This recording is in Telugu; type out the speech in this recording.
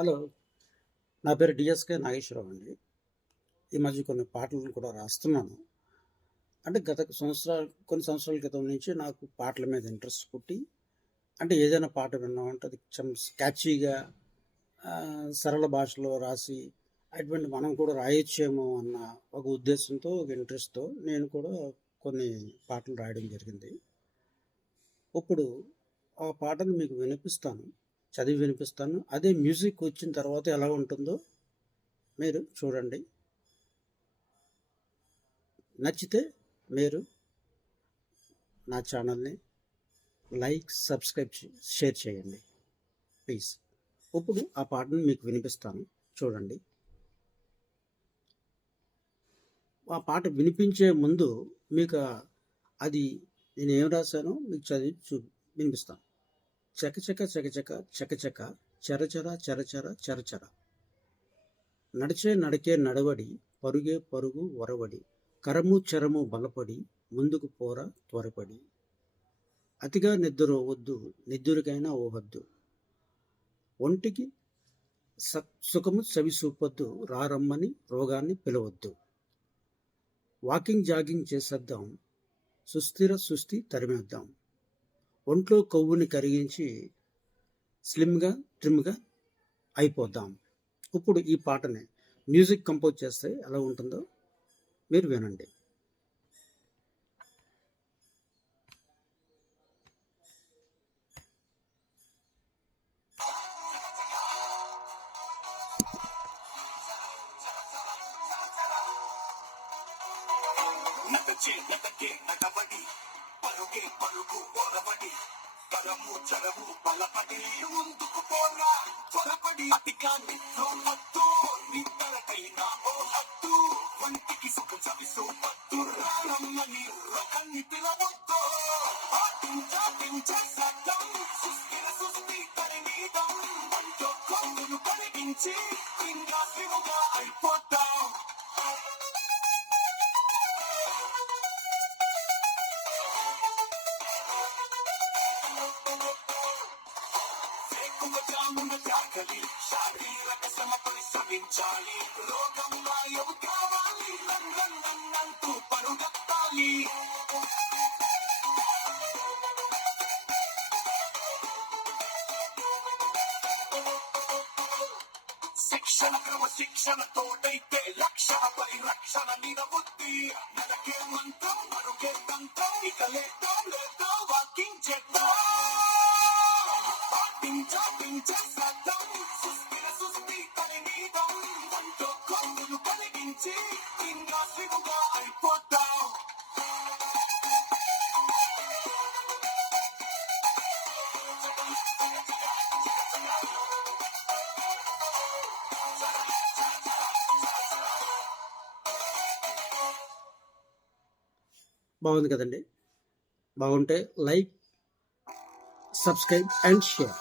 హలో నా పేరు డిఎస్కే నాగేశ్వరరావు అండి. ఈ మధ్య కొన్ని పాటలను కూడా రాస్తున్నాను. అంటే గత సంవత్సరాలు కొన్ని సంవత్సరాల క్రితం నుంచి నాకు పాటల మీద ఇంట్రెస్ట్ పుట్టి అంటే ఏదైనా పాట విన్నామంటే అది కొంచెం స్కాచీగా సరళ భాషలో రాసి అటువంటి మనం కూడా రాయొచ్చేమో అన్న ఒక ఉద్దేశంతో ఒక ఇంట్రెస్ట్తో నేను కూడా కొన్ని పాటలు రాయడం జరిగింది. ఇప్పుడు ఆ పాటను మీకు వినిపిస్తాను. చదివి వినిపిస్తాను. అదే మ్యూజిక్ వచ్చిన తర్వాత ఎలా ఉంటుందో మీరు చూడండి. నచ్చితే మీరు నా ఛానల్ని లైక్ సబ్స్క్రైబ్ షేర్ చేయండి. ప్లీజ్. ఇప్పుడు ఆ పాటను మీకు వినిపిస్తాను. చూడండి. ఆ పాట వినిపించే ముందు మీకు అది నేను ఏం రాశానో మీకు చదివి చూ వినిపిస్తాను. చకచక చకచక చకచక చరచర చరచర చరచర నడిచే నడికే నడవడి పరుగే పరుగు వరవడి కరము చరము బలపడి ముందుకు పోర త్వరపడి. అతిగా నిద్ర వద్దు నిద్దురికైనా ఓవద్దు ఒంటికి స సుఖము చవి చూపొద్దు రారమ్మని రోగాన్ని పిలవద్దు. వాకింగ్ జాగింగ్ చేసేద్దాం సుస్థిర సుస్థి తరిమేద్దాం. ఒంట్లో కొవ్వుని కరిగించి స్లిమ్గా ట్రిమ్గా అయిపోద్దాం. ఇప్పుడు ఈ పాటని మ్యూజిక్ కంపోజ్ చేస్తే ఎలా ఉంటుందో మీరు వినండి. నచ్చే నటకే నటబడి పరుగే పలుకు పొరపడి కలము చలము బలపడి ముందుకు పోరా పొరపడి అతిగా నిద్రోమత్తు నిద్దరకైనా ఓ హత్తు వంటికి సుఖ చవిసు పత్తు రామ్మని రకన్ని పిలవద్దు పెంచే సగం సుస్థిర సుస్థి తరిమీదం వంటో కొంగును కలిగించి ఇంకా శివుగా అయిపోతాం జామున జాగలి శారీరక రోగం మాయవు కావాలి పరుగెత్తాలి శిక్షణ తోటైతే లక్షణ పరిరక్షణ నిరవృత్తి నడకే మంత్రం బాగుంది కదండి. బాగుంటే లైక్ సబ్స్క్రైబ్ అండ్ షేర్.